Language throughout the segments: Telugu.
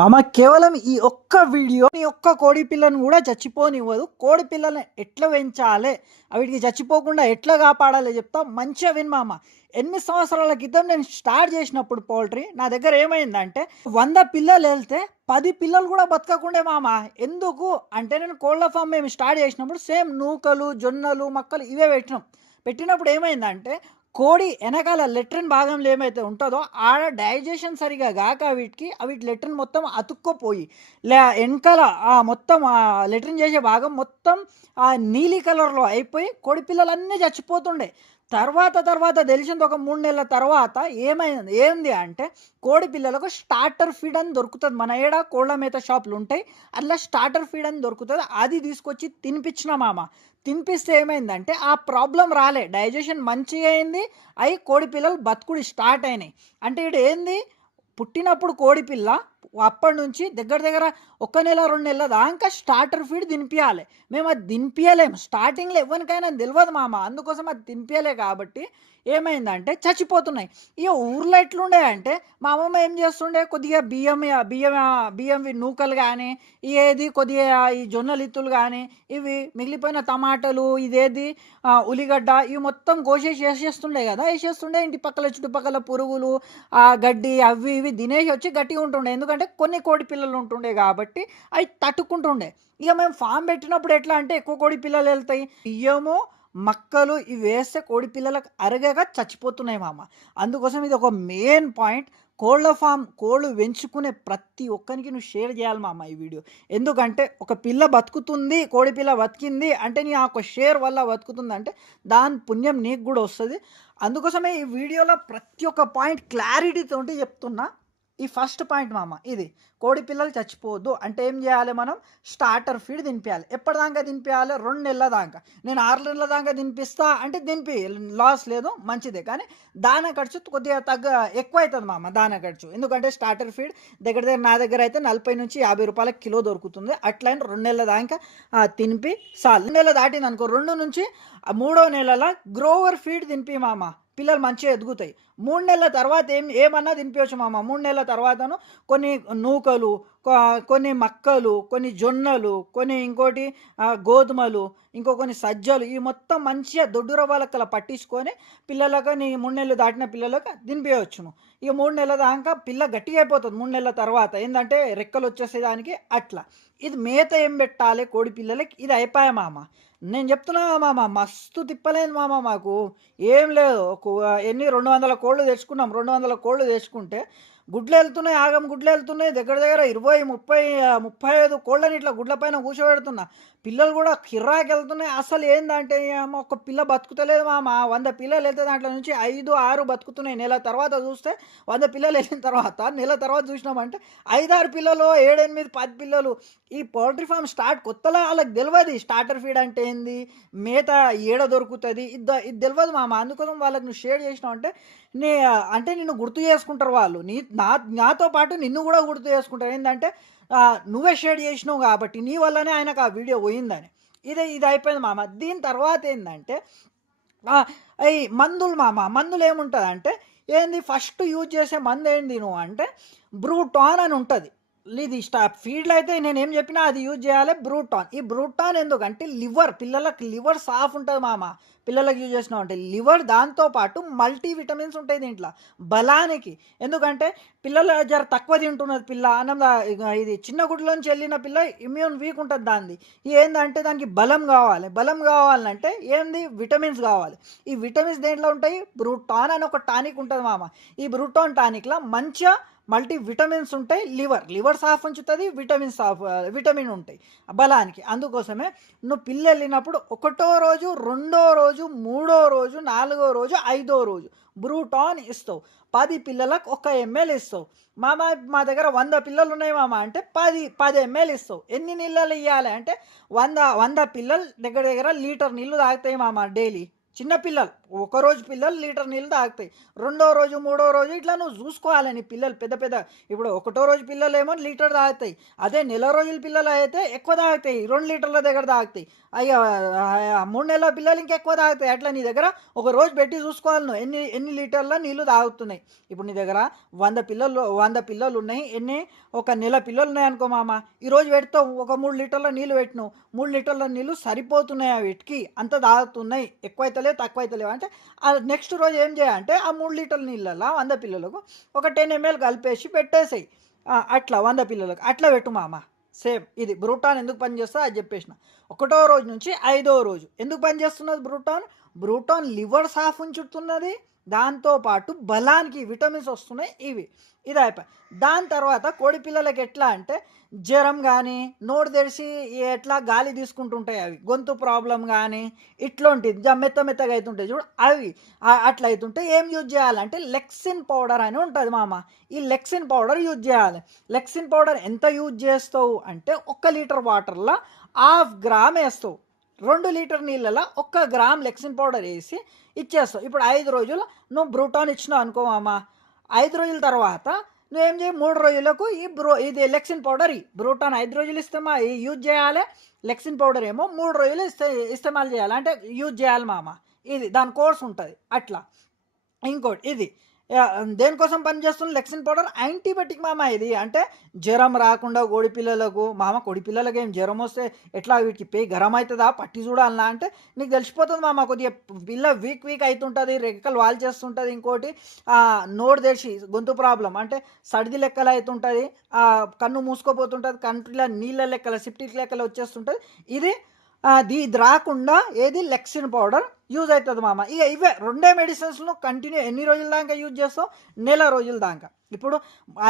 మామ కేవలం ఈ ఒక్క వీడియో నీ ఒక్క కోడి పిల్లను కూడా చచ్చిపోనివ్వదు. కోడి పిల్లల్ని ఎట్లా పెంచాలి? వీటికి చచ్చిపోకుండా ఎట్లా కాపాడాలి చెప్తా. మంచిగా విన్ మామ. ఎనిమిది సంవత్సరాల క్రితం నేను స్టార్ట్ చేసినప్పుడు పౌల్ట్రీ నా దగ్గర ఏమైందంటే వంద పిల్లలు వెళ్తే పది పిల్లలు కూడా బతకకుండే మామ. ఎందుకు? అంటే నేను కోళ్ళ ఫామ్ మేము స్టార్ట్ చేసినప్పుడు సేమ్ నూకలు జొన్నలు మక్కలు ఇవే పెట్టినాం. పెట్టినప్పుడు ఏమైందంటే కోడి వెనకాల లెట్రిన్ భాగంలో ఏమైతే ఉంటుందో ఆడ డైజెషన్ సరిగా గాక వీటికి వీటి లెట్రిన్ మొత్తం అతుక్కోపోయి లే వెనకాల ఆ మొత్తం ఆ లెట్రిన్ చేసే భాగం మొత్తం ఆ నీలి కలర్లో అయిపోయి కోడి పిల్లలన్నీ చచ్చిపోతుండే. తర్వాత తర్వాత తెలిసింది ఒక మూడు నెలల తర్వాత ఏమైంది ఏంది అంటే కోడి పిల్లలకు స్టార్టర్ ఫీడ్ అని దొరుకుతుంది. మన ఏడ కోళ్ళ మేత షాపులు ఉంటాయి అట్లా స్టార్టర్ ఫీడ్ అని దొరుకుతుంది. అది తీసుకొచ్చి తినిపించిన మామ. తినిపిస్తే ఏమైందంటే ఆ ప్రాబ్లం రాలే. డైజెషన్ మంచిగా అయింది. అవి కోడి పిల్లలు బతుకుడు స్టార్ట్ అయినాయి. అంటే ఇక్కడ ఏంది? పుట్టినప్పుడు కోడి పిల్ల అప్పటి నుంచి దగ్గర దగ్గర ఒక నెల రెండు నెలల దాకా స్టార్టర్ ఫీడ్ తినిపించాలి మేము అది తినిపించలేము స్టార్టింగ్లో ఎవరికైనా తెలియదు మామ. అందుకోసం అది తినిపించలే కాబట్టి ఏమైందంటే చచ్చిపోతున్నాయి. ఇక ఊర్లో ఎట్లుండే అంటే మా అమ్మమ్మ ఏం చేస్తుండే? కొద్దిగా బియ్యం బియ్యం బియ్యం నూకలు కానీ ఏది కొద్దిగా ఈ జొన్నలు ఇత్తులు కానీ ఇవి మిగిలిపోయిన టమాటాలు ఇదేది ఉల్లిగడ్డ ఇవి మొత్తం కోసేసి వేసేస్తుండే కదా? వేసేస్తుండే ఇంటి పక్కల చుట్టుపక్కల పురుగులు ఆ గడ్డి అవి ఇవి తినేసి వచ్చి గట్టిగా ఉంటుండే. ఎందుకంటే కొన్ని కోడి పిల్లలు ఉంటుండే కాబట్టి అవి తట్టుకుంటుండే. ఇక మేము ఫామ్ పెట్టినప్పుడు ఎట్లా అంటే ఎక్కువ కోడి పిల్లలు వెళ్తాయి. బియ్యము మక్కలు ఇవి వేస్తే కోడి పిల్లలకు అరగగా చచ్చిపోతున్నాయి మామ. అందుకోసం ఇది ఒక మెయిన్ పాయింట్. కోళ్ళ ఫామ్ కోళ్ళు పెంచుకునే ప్రతి ఒక్కరికి నువ్వు షేర్ చేయాలి మామ ఈ వీడియో. ఎందుకంటే ఒక పిల్ల బతుకుతుంది కోడి పిల్ల బతికింది అంటే నీ ఆ ఒక షేర్ వల్ల బతుకుతుంది అంటే దాని పుణ్యం నీకు కూడా వస్తుంది. అందుకోసమే ఈ వీడియోలో ప్రతి ఒక్క పాయింట్ క్లారిటీతో చెప్తున్నా. ఈ ఫస్ట్ పాయింట్ మామ ఇది. కోడి పిల్లలు చచ్చిపోవద్దు. అంటే ఏం చేయాలి మనం? స్టార్టర్ ఫీడ్ తినిపించాలి ఎప్పటిదాకా తినిపించాలి రెండు నెలల దాకా. నేను ఆరు నెలల దాకా తినిపిస్తా అంటే తినిపి లాస్ లేదు మంచిదే. కానీ దాన ఖర్చు కొద్దిగా తగ్గ ఎక్కువ అవుతుంది మామ దాన ఖర్చు. ఎందుకంటే స్టార్టర్ ఫీడ్ దగ్గర దగ్గర నా దగ్గర అయితే నలభై నుంచి యాభై రూపాయల కిలో దొరుకుతుంది. అట్లయినా రెండు నెలల దాకా తినిపి చాలు. రెండు నెలలు దాటింది అనుకో రెండు నుంచి మూడో నెలల గ్రోవర్ ఫీడ్ తినిపి మామ. పిల్లలు మంచిగా ఎదుగుతాయి. మూడు నెలల తర్వాత ఏం ఏమన్నా తినిపించచ్చు మామ. మూడు నెలల తర్వాతను కొన్ని నూకలు కొన్ని మక్కలు కొన్ని జొన్నలు కొన్ని ఇంకోటి గోధుమలు ఇంకో కొన్ని సజ్జలు ఈ మొత్తం మంచిగా దొడ్డు రవ్వలకల పట్టించుకొని పిల్లలకు నీ మూడు నెలలు దాటిన పిల్లలకు తినిపించవచ్చును ఇక మూడు నెలల దాకా పిల్ల గట్టిగా అయిపోతుంది మూడు నెలల తర్వాత. ఏంటంటే రెక్కలు వచ్చేసేదానికి అట్లా. ఇది మేత ఏం పెట్టాలి కోడి పిల్లలకి? ఇది అయిపోయా మామ. నేను చెప్తున్నా మామ మస్తు తిప్పలేదు మామ మాకు. ఏం లేదు ఎన్ని రెండు వందల కోళ్ళు తెచ్చుకున్నాం. రెండు వందల కోళ్ళు తెచ్చుకుంటే గుడ్లు వెళ్తున్నాయి ఆగం గుడ్లు వెళ్తున్నాయి దగ్గర దగ్గర ఇరవై ముప్పై ముప్పై ఐదు కోళ్ళని ఇట్లా గుడ్ల పైన కూర్చోబెడుతున్నా. పిల్లలు కూడా కిర్రాకి వెళ్తున్నాయి అసలు ఏందంటే ఏమో ఒక పిల్ల బతుకుతలేదు మామ. వంద పిల్లలు వెళ్తే దాంట్లో నుంచి ఐదు ఆరు బతుకుతున్నాయి. నెల తర్వాత చూస్తే వంద పిల్లలు వెళ్ళిన తర్వాత నెల తర్వాత చూసినామంటే ఐదారు పిల్లలు ఏడెనిమిది పది పిల్లలు. ఈ పౌల్ట్రీ ఫామ్ స్టార్ట్ కొత్తలా వాళ్ళకి తెలియదు స్టార్టర్ ఫీడ్ అంటే ఏంది? మేత ఏడ దొరుకుతుంది. ఇది ఇది తెలియదు మామ. అందుకోసం వాళ్ళకి నువ్వు షేర్ చేసినావు అంటే నీ అంటే నిన్ను గుర్తు చేసుకుంటారు వాళ్ళు. నీ నా నాతో పాటు నిన్ను కూడా గుర్తు చేసుకుంటారు. ఏంటంటే నువ్వే షేర్ చేసినావు కాబట్టి నీ వల్లనే ఆయనకు ఆ వీడియో పోయిందని. ఇదే ఇది అయిపోయింది మామ. దీని తర్వాత ఏంటంటే ఈ మందులు మామ మందులు ఏముంటుంది అంటే ఏంది ఫస్ట్ యూజ్ చేసే మందు ఏంది నువ్వు అంటే బ్రూటాన్ అని ఉంటుంది. ఇది స్టాప్ ఫీడ్లో అయితే నేను ఏం చెప్పినా అది యూజ్ చేయాలి. బ్రూటాన్. ఈ బ్రూటాన్ ఎందుకంటే లివర్ పిల్లలకు లివర్ సాఫ్ ఉంటుంది మామ. పిల్లలకు యూజ్ చేసినాం అంటే లివర్ దాంతోపాటు మల్టీ విటమిన్స్ ఉంటాయి దీంట్లో. బలానికి. ఎందుకంటే పిల్లలు జర తక్కువ తింటున్నది పిల్ల అన్నం ఇది చిన్న గుడిలోంచి వెళ్ళిన పిల్ల ఇమ్యూన్ వీక్ ఉంటుంది దాన్ని ఏందంటే దానికి బలం కావాలి. బలం కావాలంటే ఏంది? విటమిన్స్ కావాలి. ఈ విటమిన్స్ దేంట్లో ఉంటాయి? బ్రూటాన్ అని ఒక టానిక్ ఉంటుంది మామ. ఈ బ్రూటాన్ టానిక్లో మంచిగా మల్టీ విటమిన్స్ ఉంటాయి లివర్. లివర్ సాఫ్ ఉంచుతుంది విటమిన్ సాఫ్ విటమిన్ ఉంటాయి బలానికి. అందుకోసమే నువ్వు పిల్ల వెళ్ళినప్పుడు ఒకటో రోజు రెండో రోజు మూడో రోజు నాలుగో రోజు ఐదో రోజు బ్రూటాన్ ఇస్తావు. పది పిల్లలకు ఒక ఎంఎల్ ఇస్తావు. మామ మా దగ్గర వంద పిల్లలు ఉన్నాయి మామ అంటే పది పది ఎంఎల్ ఇస్తావు. ఎన్ని నీళ్ళు ఇవ్వాలి అంటే వంద వంద పిల్లలు దగ్గర దగ్గర లీటర్ నీళ్ళు తాగుతాయి మామ డైలీ. చిన్న పిల్లలు ఒక రోజు పిల్లలు లీటర్ నీళ్ళు తాగుతాయి. రెండో రోజు మూడో రోజు ఇట్లా నువ్వు చూసుకోవాలని పిల్లలు పెద్ద పెద్ద. ఇప్పుడు ఒకటో రోజు పిల్లలు ఏమో లీటర్ తాగుతాయి. అదే నెల రోజుల పిల్లలు అయితే ఎక్కువ తాగుతాయి. రెండు లీటర్ల దగ్గర తాగుతాయి. అయ్యా మూడు నెలల పిల్లలు ఇంకెక్కువ తాగుతాయి. అట్లా నీ దగ్గర ఒక రోజు పెట్టి చూసుకోవాలి నువ్వు. ఎన్ని ఎన్ని లీటర్ల నీళ్ళు తాగుతున్నాయి? ఇప్పుడు నీ దగ్గర వంద పిల్లలు వంద పిల్లలు ఉన్నాయి. ఎన్ని? ఒక నెల పిల్లలు ఉన్నాయనుకో మామ ఈరోజు పెడతాం ఒక మూడు లీటర్ల నీళ్ళు పెట్టిన మూడు లీటర్ల నీళ్ళు సరిపోతున్నాయి ఆ వీటికి. అంత తాగుతున్నాయి ఎక్కువైతలే తక్కువ అంటే నెక్స్ట్ రోజు ఏం చేయాలంటే ఆ మూడు లీటర్ల నీళ్ళల్లో వంద పిల్లలకు ఒక టెన్ ఎంఎల్ కలిపేసి పెట్టేసాయి. అట్లా వంద పిల్లలకు. అట్లా పెట్టు మామ. సేమ్ ఇది. బ్రూటాన్ ఎందుకు పనిచేస్తుందో అది చెప్పేసిన. ఒకటో రోజు నుంచి ఐదో రోజు. ఎందుకు పనిచేస్తున్నది బ్రూటాన్? బ్రూటాన్ లివర్ సాఫ్ ఉంచుతున్నది. దాంతోపాటు బలానికి విటమిన్స్ వస్తున్నాయి ఇవి. ఇది అయిపోయి. దాని తర్వాత కోడి పిల్లలకి ఎట్లా అంటే జ్వరం కానీ నోరు తెరిచి ఎట్లా గాలి తీసుకుంటుంటాయి అవి. గొంతు ప్రాబ్లం కానీ ఇట్లాంటిది. జ- మెత్త మెత్తగా అవుతుంటాయి చూడు. అవి అట్లా అవుతుంటే ఏం యూజ్ చేయాలంటే లెక్సిన్ పౌడర్ అని ఉంటుంది మామ. ఈ లెక్సిన్ పౌడర్ యూజ్ చేయాలి. లెక్సిన్ పౌడర్ ఎంత యూజ్ చేస్తావు అంటే ఒక్క లీటర్ వాటర్లో హాఫ్ గ్రామ్ వేస్తావు. రెండు లీటర్ నీళ్ళలో ఒక్క గ్రామ్ లెక్సిన్ పౌడర్ వేసి ఇచ్చేస్తావు. ఇప్పుడు ఐదు రోజులు నువ్వు బ్రూటాన్ ఇచ్చినావు అనుకోమా ఐదు రోజుల తర్వాత నువ్వేం చేయి? మూడు రోజులకు ఈ బ్రో ఇది లెక్సిన్ పౌడర్ ఈ బ్రూటాన్ ఐదు రోజులు ఇస్తామా? యూజ్ చేయాలి. లెక్సిన్ పౌడర్ ఏమో మూడు రోజులు ఇస్తే ఇస్తమాలు చేయాలి. అంటే యూజ్ చేయాలి మామ. ఇది దాని కోర్స్ ఉంటుంది. అట్లా. ఇంకోటి ఇది దేనికోసం పనిచేస్తుంది లెక్సిన్ పౌడర్ యాంటీబయాటిక్ మామ ఇది. అంటే జ్వరం రాకుండా కోడి పిల్లలకు మామ కోడి పిల్లలకు ఏం జ్వరం వస్తే ఎట్లా వీటికి పే గరం అవుతుందా పట్టి చూడాలన్నా అంటే నీకు తెలిసిపోతుంది మామ కొద్దిగా పిల్ల వీక్ వీక్ అవుతుంటుంది రెక్కలు వాల్ చేస్తుంటుంది ఇంకోటి నోడ్ నోరు తెరిచి గొంతు ప్రాబ్లం. అంటే సర్ది లెక్కలు అవుతుంటుంది కన్ను మూసుకోపోతుంటుంది కంటిలో నీళ్ళ లెక్కల సిప్టిక్ లెక్కలు వచ్చేస్తుంటుంది. ఇది ఇది రాకుండా ఏది లెక్సిన్ పౌడర్ యూజ్ అవుతుంది మామ. ఇక ఇవే రెండే మెడిసిన్స్ను కంటిన్యూ ఎన్ని రోజుల దాకా యూజ్ చేస్తావు? నెల రోజుల దాకా. ఇప్పుడు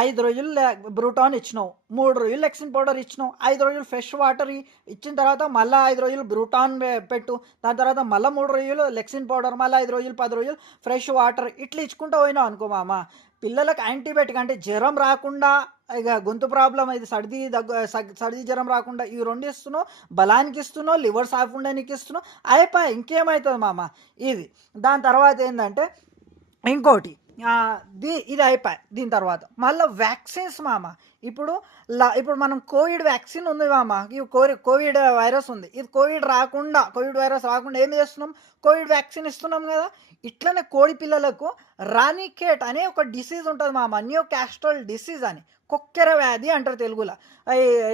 ఐదు రోజులు బ్రూటాన్ ఇచ్చినావు మూడు రోజులు లెక్సిన్ పౌడర్ ఇచ్చినావు ఐదు రోజులు ఫ్రెష్ వాటర్ ఇచ్చిన తర్వాత మళ్ళీ ఐదు రోజులు బ్రూటాన్ పెట్టు దాని తర్వాత మళ్ళీ మూడు రోజులు లెక్సిన్ పౌడర్ మళ్ళీ ఐదు రోజులు పది రోజులు ఫ్రెష్ వాటర్ ఇట్లా ఇచ్చుకుంటూ పోయినావు అనుకో మామ. పిల్లలకు యాంటీబయాటిక్ అంటే జ్వరం రాకుండా ఇక గొంతు ప్రాబ్లం అయితే సర్ది దగ్గు సర్ది జ్వరం రాకుండా ఇవి రెండు ఇస్తున్నావు బలానికి ఇస్తున్నావు లివర్ సాఫ్ ఉండడానికి ఇస్తున్నావు అయిపోయి ఇంకేమవుతుంది మామ? ఇది. దాని తర్వాత ఏంటంటే ఇంకోటి దీ ఇది అయిపోయి దీని తర్వాత మళ్ళీ వ్యాక్సిన్స్ మామ. ఇప్పుడు లా ఇప్పుడు మనం కోవిడ్ వ్యాక్సిన్ ఉంది మామ. ఈ కోవి కోవిడ్ వైరస్ ఉంది. ఇది కోవిడ్ రాకుండా కోవిడ్ వైరస్ రాకుండా ఏం చేస్తున్నాం? కోవిడ్ వ్యాక్సిన్ ఇస్తున్నాం కదా. ఇట్లనే కోడి పిల్లలకు రానికేట్ అనే ఒక డిసీజ్ ఉంటుంది మామ. న్యూ క్యాస్ట్రల్ డిసీజ్ అని. కొక్కెర వ్యాధి అంటారు తెలుగులో.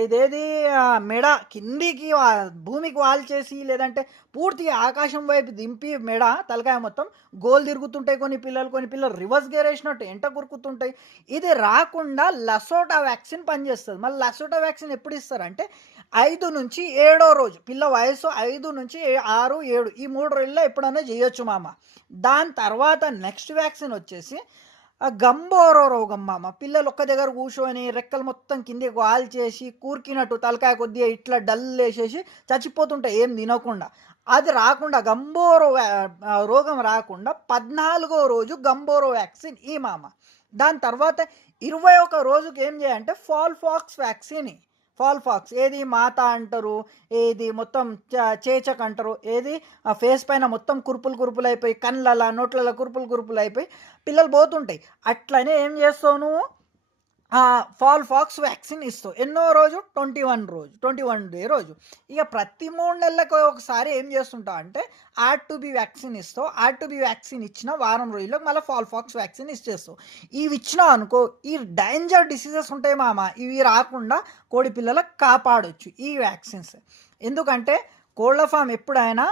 ఇదేది మెడ కిందికి భూమికి వాల్ చేసి లేదంటే పూర్తిగా ఆకాశం వైపు దింపి మెడ తలకాయ మొత్తం గోల్ తిరుగుతుంటాయి కొన్ని పిల్లలు కొన్ని పిల్లలు రివర్స్ గేర్ వేసినట్టు ఎంట కురుకుతుంటాయి. ఇది రాకుండా లసోటా వ్యాక్సిన్ పనిచేస్తుంది. మళ్ళీ లసోటా వ్యాక్సిన్ ఎప్పుడు ఇస్తారంటే ఐదు నుంచి ఏడో రోజు పిల్ల వయసు ఐదు నుంచి ఏ- ఆరు ఏడు ఈ మూడు రోజుల్లో ఎప్పుడైనా చేయొచ్చు మామ. దాని తర్వాత నెక్స్ట్ వ్యాక్సిన్ వచ్చేసి ఆ గంబోరో రోగం మామ. పిల్లలు ఒక్క దగ్గర కూర్చొని రెక్కలు మొత్తం కిందికి వాల్చేసి కూర్కినట్టు తలకాయ కొద్దిగా ఇట్లా డల్ వేసేసి చచ్చిపోతుంటాయి ఏం తినకుండా. అది రాకుండా గంబోరో రోగం రాకుండా పద్నాలుగో రోజు గంబోరో వ్యాక్సిన్ ఈ మామ. దాని తర్వాత ఇరవై ఒక రోజుకి ఏం చేయాలంటే fowl pox vaccine fowl pox. ఏది మాత అంటారు? ఏది మొత్తం చేచక్ అంటారు? ఏది? ఆ ఫేస్ పైన మొత్తం కురుపులు కురుపులు అయిపోయి కళ్ళల నోట్లలో కురుపులు కురుపులు అయిపోయి పిల్లలు పోతుంటాయి. అట్లనే ఏం చేస్తావు నువ్వు? ఫాల్ ఫాక్స్ వ్యాక్సిన్ ఇస్తూ ఎన్నో రోజు ట్వంటీ వన్ రోజు ట్వంటీ వన్ డే రోజు. ఇక ప్రతి మూడు నెలలకు ఒకసారి ఏం చేస్తుంటావు అంటే ఆర్ టు బి వ్యాక్సిన్ ఇస్తావు ఆర్ టు బి వ్యాక్సిన్ ఇచ్చిన వారం రోజుల్లో మళ్ళీ ఫాల్ ఫాక్స్ వ్యాక్సిన్ ఇచ్చేస్తావు ఇవి ఇచ్చినావు అనుకో ఈ డేంజర్ డిసీజెస్ ఉంటాయి మామ ఇవి రాకుండా కోడి పిల్లలకు కాపాడొచ్చు ఈ వ్యాక్సిన్స్. ఎందుకంటే కోళ్ళ ఫామ్ ఎప్పుడైనా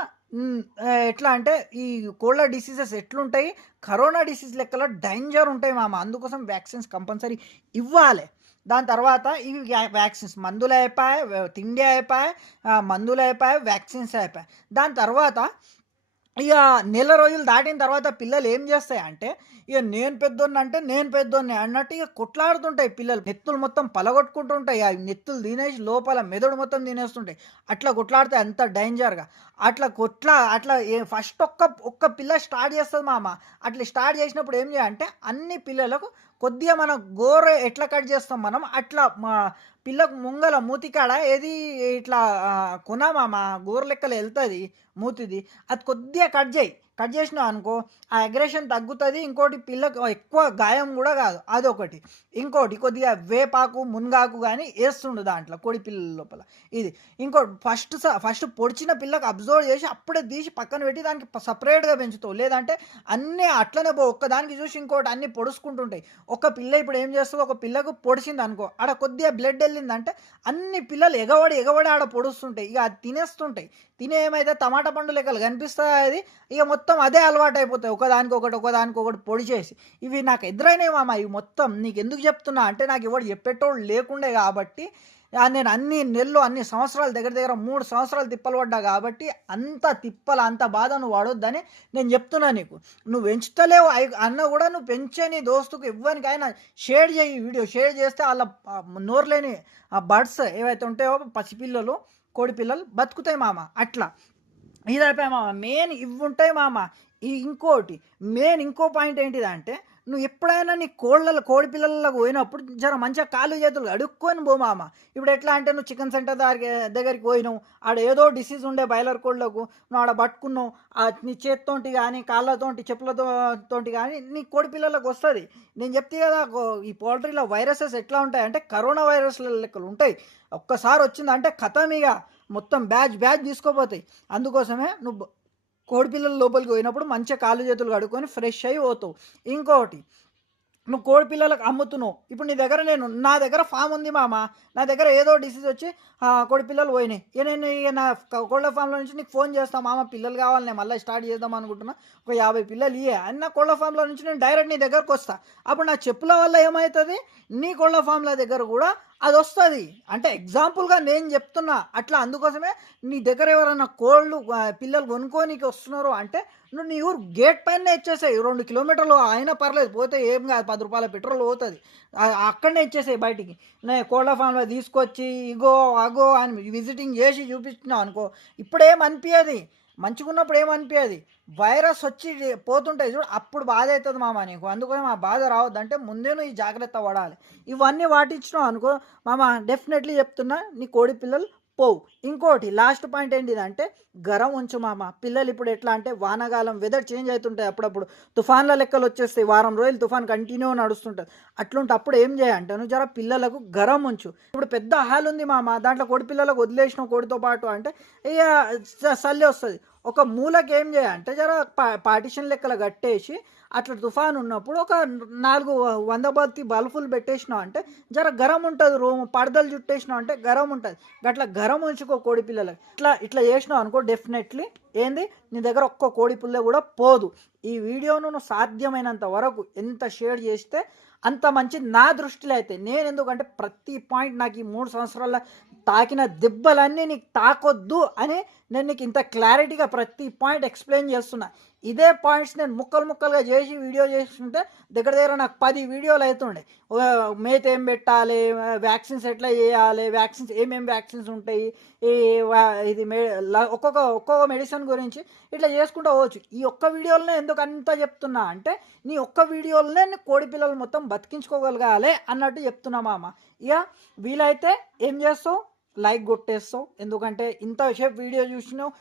ఎట్లా అంటే ఈ కోళ్ళ డిసీజెస్ ఎట్లుంటాయి? కరోనా డిసీజ్ లెక్కలో డేంజర్ ఉంటాయి మామ. అందుకోసం వ్యాక్సిన్స్ కంపల్సరీ ఇవ్వాలి. దాని తర్వాత ఇవి వ్యాక్సిన్స్ మందులు అయిపోయాయి తిండి అయిపోయాయి మందులు అయిపోయాయి వ్యాక్సిన్స్ అయిపోయాయి దాని తర్వాత ఇక నెల రోజులు దాటిన తర్వాత పిల్లలు ఏం చేస్తాయి అంటే ఇక నేను పెద్దోన్ని అంటే నేను పెద్దోన్ని అన్నట్టు ఇక కొట్లాడుతుంటాయి పిల్లలు. నెత్తులు మొత్తం పలగొట్టుకుంటుంటాయి. ఆ నెత్తులు తినేసి లోపల మెదడు మొత్తం తినేస్తుంటాయి. అట్లా కొట్లాడితే అంత డేంజర్గా అట్లా కొట్లా అట్లా ఫస్ట్ ఒక్క ఒక్క పిల్ల స్టార్ట్ చేస్తుంది మామ. అట్లా స్టార్ట్ చేసినప్పుడు ఏం చేయాలంటే అన్ని పిల్లలకు కొద్దిగా మనం గోర ఎట్లా కట్ చేస్తాం మనం? అట్లా మా పిల్లకు ముంగల మూతికాడ ఏది ఇట్లా కొనామా? మా గోర లెక్కలు వెళ్తుంది మూతిది. అది కొద్దిగా కట్ చేయి. కట్ చేసినావు అనుకో ఆ అగ్రెషన్ తగ్గుతుంది ఇంకోటి పిల్లకు ఎక్కువ గాయం కూడా కాదు. అదొకటి. ఇంకోటి కొద్దిగా వేపాకు మునగాకు కానీ వేస్తుండు దాంట్లో కోడి పిల్లల లోపల. ఇది. ఇంకోటి ఫస్ట్ ఫస్ట్ పొడిచిన పిల్లకు అబ్జర్వ్ చేసి అప్పుడే తీసి పక్కన పెట్టి దానికి సపరేట్గా పెంచుతావు. లేదంటే అన్నీ అట్లనే పో ఒక్కదానికి చూసి ఇంకోటి అన్ని పొడుచుకుంటుంటాయి. ఒక పిల్ల ఇప్పుడు ఏం చేస్తుంది ఒక పిల్లకు పొడిచింది అనుకో ఆడ కొద్దిగా బ్లడ్ వెళ్ళిందంటే అన్ని పిల్లలు ఎగవడి ఎగవడి ఆడ పొడుస్తుంటాయి. ఇక అది తినేస్తుంటాయి. తినే ఏమైతే టమాటా పండు లెక్కలు కనిపిస్తాయి అది? ఇక మొత్తం అదే అలవాటు అయిపోతాయి ఒకదానికి ఒకటి పొడి చేసి. ఇవి నాకు ఎదురైనవి మామ ఇవి మొత్తం నీకు ఎందుకు చెప్తున్నా? అంటే నాకు ఎవడు చెప్పేటోళ్ళు లేకుండే కాబట్టి నేను అన్ని నెలలు అన్ని సంవత్సరాలు దగ్గర దగ్గర మూడు సంవత్సరాలు తిప్పలు పడ్డా కాబట్టి అంత తిప్పలు అంత బాధ నువ్వు పడొద్దని నేను చెప్తున్నా నీకు. నువ్వు పెంచుతలేవు అన్న కూడా నువ్వు పెంచే నీ దోస్తుకు ఇవ్వనికైనా షేర్ చేయి వీడియో. షేర్ చేస్తే వాళ్ళ నోర్లేని నోరులేని ఆ బర్డ్స్ ఏవైతే ఉంటాయో పసిపిల్లలు కోడి పిల్లలు బతుకుతాయి మామ. అట్లా. ఇది అయిపోయాయి మామ మెయిన్ ఇవి ఉంటాయి మామ. ఈ ఇంకోటి మెయిన్ ఇంకో పాయింట్ ఏంటిదంటే నువ్వు ఎప్పుడైనా నీ కోళ్ళ కోడి పిల్లలకు పోయినప్పుడు జర మంచిగా కాళ్ళు చేతులు అడుక్కొని పో మామ. ఇప్పుడు ఎట్లా అంటే నువ్వు చికెన్ సెంటర్ దగ్గరికి దగ్గరికి పోయినావు. ఆడ ఏదో డిసీజ్ ఉండే బాయిలర్ కోళ్ళకు నువ్వు ఆడ పట్టుకున్నావు. ఆ నీ చేతితోటి కానీ కాళ్ళతోటి చెప్పులతో తోటి కానీ నీ కోడి పిల్లలకు వస్తుంది. నేను చెప్తే కదా ఈ పౌల్ట్రీలో వైరసెస్ ఎట్లా ఉంటాయి అంటే కరోనా వైరస్ల లెక్కలు ఉంటాయి. ఒక్కసారి వచ్చిందంటే కథమిగా ఇక మొత్తం బ్యాచ్ బ్యాచ్ తీసుకోపోతాయి. అందుకోసమే నువ్వు కోడిపిల్లల లోపలికి పోయినప్పుడు మంచిగా కాళ్ళు చేతులు కడుక్కొని ఫ్రెష్ అయ్యి పోతావు. ఇంకొకటి నువ్వు కోడి పిల్లలకు అమ్ముతున్నావు. ఇప్పుడు నీ దగ్గర నేను నా దగ్గర ఫామ్ ఉంది మామ. నా దగ్గర ఏదో డిసీజ్ వచ్చి కోడి పిల్లలు పోయినాయి. నేను ఇక నా కోళ్ళ ఫామ్లో నుంచి నీకు ఫోన్ చేస్తాను మామ. పిల్లలు కావాలి నేను మళ్ళీ స్టార్ట్ చేద్దాం అనుకుంటున్నా. ఒక యాభై పిల్లలు ఇయ్యే. అని నా కోళ్ళ ఫామ్లో నుంచి నేను డైరెక్ట్ నీ దగ్గరకు వస్తా. అప్పుడు నా చెప్పుల వల్ల ఏమవుతుంది? నీ కోళ్ళ ఫామ్ల దగ్గర కూడా అది వస్తుంది అంటే ఎగ్జాంపుల్గా నేను చెప్తున్నా అట్లా అందుకోసమే నీ దగ్గర ఎవరైనా కోళ్ళు పిల్లలు కొనుక్కోనికి వస్తున్నారు అంటే నువ్వు నీ ఊరు గేట్ పైన ఇచ్చేసాయి. రెండు కిలోమీటర్లు అయినా పర్లేదు పోతే ఏం కాదు పది రూపాయల పెట్రోల్ పోతుంది. అక్కడనే ఇచ్చేసాయి బయటికి. నే కోళ్ళ ఫామ్లో తీసుకొచ్చి ఇగో అగో అని విజిటింగ్ చేసి చూపించినావు అనుకో ఇప్పుడేం అనిపించదు మంచిగా ఉన్నప్పుడు వైరస్ వచ్చి పోతుంటాయి చూడు అప్పుడు బాధ అవుతుంది మామ నీకు. అందుకని మా బాధ రావద్దంటే ముందే నువ్వు ఈ జాగ్రత్త పడాలి. ఇవన్నీ వాటిచ్చినావు అనుకో మామ డెఫినెట్లీ చెప్తున్నా నీ కోడి పిల్లలు పోవు. ఇంకోటి లాస్ట్ పాయింట్ ఏంటిదంటే గరం ఉంచు మామ. పిల్లలు ఇప్పుడు ఎట్లా అంటే వానకాలం వెదర్ చేంజ్ అవుతుంటాయి అప్పుడప్పుడు. తుఫాన్ల లెక్కలు వచ్చేస్తాయి. వారం రోజులు తుఫాన్ కంటిన్యూ నడుస్తుంటుంది. అట్లుంటే అప్పుడు ఏం చేయంటే నువ్వు జర పిల్లలకు గరం ఉంచు. ఇప్పుడు పెద్ద హాల్ ఉంది మామ. దాంట్లో కోడి పిల్లలకు వదిలేసిన కోడితో పాటు అంటే ఇక చల్లి వస్తుంది. ఒక మూలకి ఏం చేయాలంటే జర పా పార్టిషన్ లెక్కలు కట్టేసి అట్లా తుఫాన్ ఉన్నప్పుడు ఒక నాలుగు వంద బత్తి బల్బులు పెట్టేసినావు అంటే జర గరం ఉంటుంది రూమ్ పడదలు చుట్టేసినావు అంటే గరం ఉంటుంది. అట్లా గరం ఉంచుకో కోడి పిల్లలకి. ఇట్లా ఇట్లా చేసినావు అనుకో డెఫినెట్లీ ఏంది? నీ దగ్గర ఒక్క కోడి పుల్లె కూడా పోదు. ఈ వీడియోను నువ్వు సాధ్యమైనంత వరకు ఎంత షేర్ చేస్తే అంత మంచి నా దృష్టిలో అయితే నేను ఎందుకంటే ప్రతి పాయింట్ నాకు ఈ మూడు సంవత్సరాల తాకిన దెబ్బలన్నీ నీకు తాకొద్దు అని నేను నీకు ఇంత క్లారిటీగా ప్రతి పాయింట్ ఎక్స్ప్లెయిన్ చేస్తున్నా. ఇదే పాయింట్స్ నేను ముక్కలు ముక్కలుగా చేసి వీడియో చేస్తుంటే దగ్గర దగ్గర నాకు పది వీడియోలు అవుతుండే. మేత ఏం పెట్టాలి వ్యాక్సిన్స్ ఎట్లా చేయాలి వ్యాక్సిన్స్ ఏమేమి వ్యాక్సిన్స్ ఉంటాయి ఈ ఇది మే ఒక్కొక్క ఒక్కొక్క మెడిసిన్ గురించి ఇట్లా చేసుకుంటూ పోవచ్చు. ఈ ఒక్క వీడియోలోనే ఎందుకు అంత చెప్తున్నా అంటే నీ ఒక్క వీడియోలోనే నీ కోడి పిల్లలు మొత్తం బతికించుకోగలగాలి అన్నట్టు చెప్తున్నా మామ. ఇక వీలైతే ఏం చేస్తావు? లైక్ కొట్టేస్తావు ఎందుకంటే ఇంత సేపు వీడియో చూసినావు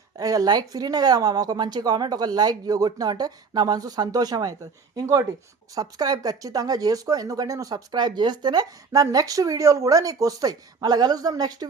లైక్ ఫ్రీనే కదా మామ ఒక మంచి కామెంట్ ఒక లైక్ కొట్టినావు అంటే నా మనసు సంతోషం అవుతుంది. ఇంకోటి సబ్స్క్రైబ్ ఖచ్చితంగా చేసుకో ఎందుకంటే నువ్వు సబ్స్క్రైబ్ చేస్తేనే నా నెక్స్ట్ వీడియోలు కూడా నీకు వస్తాయి. మళ్ళీ కలుస్తాం నెక్స్ట్